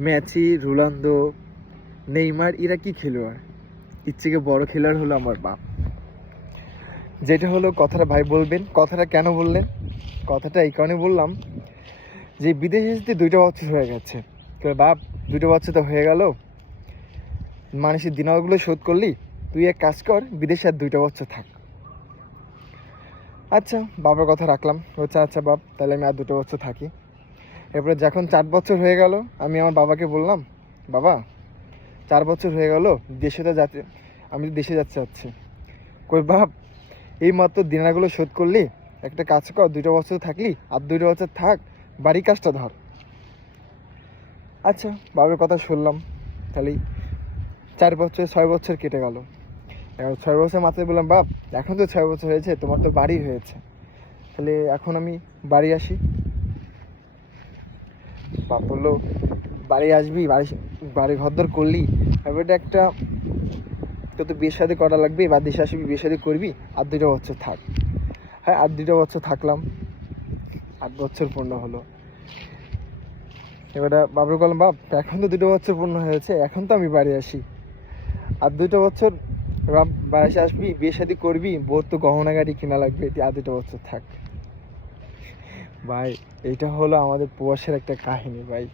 Messi, Ronaldo, Neymar এরা কি খেলোয়াড়, এর থেকে বড় খেলোয়াড় হলো আমার বাপ। যেটা হলো কথাটা ভাই বলবেন, কথাটা কেন বললেন? কথাটা এই কারণে বললাম যে বিদেশে যেতে 2টা বছর হয়ে গেছে। তো বাপ, 2টা বছর তো হয়ে গেল, মানুষের দিনারগুলো শোধ করলি, তুই এক কাজ কর, বিদেশে আর 2টা বছর থাক। আচ্ছা, বাবার কথা রাখলাম। বলছে আচ্ছা বাপ, তাহলে আমি আর 2টা বছর থাকি। এরপরে যখন 4 বছর হয়ে গেল, আমি আমার বাবাকে বললাম, বাবা 4 বছর হয়ে গেল, দেশে তো যাচ্ছে, আমি তো দেশে যাচ্ছে যাচ্ছি। কই বাপ, এই মাত্র দিনারগুলো শোধ করলি, একটা কাজ কর, 2টা বছর থাকলি, আর 2টা বছর থাক, বাড়ির কাজটা ধর। আচ্ছা, বাবার কথা শুনলাম। তাহলেই 4 বছর 6 বছর কেটে গেল। এবার 6 বছর মাথায় বললাম, বাপ এখন তো 6 বছর হয়েছে, তোমার তো বাড়ি হয়েছে, তাহলে এখন আমি বাড়ি আসি। বাপ বললো, বাড়ি আসবি, বাড়ি ঘরদর করলি, এবার একটা তো তো বিয়ে শাদী করা লাগবে, বা দেশে আসবি, বিয়ে শাদী করবি, আর 2টা বছর থাক। হ্যাঁ, আর 2টা বছর থাকলাম, 8 বছর পূর্ণ হলো। এবারে বাবুর বললাম, বাপ এখন তো 2টা বছর পূর্ণ হয়েছে, এখন তো আমি বাড়ি আসি, আর 2টা বছর বাপ বাড়ি আসবি, বিয়ে শাদী করবি, বউর তো গহনা গাড়ি কেনা লাগবে, আর 2টা বছর থাক। ভাই, এইটা হলো আমাদের প্রবাসের একটা কাহিনী ভাই।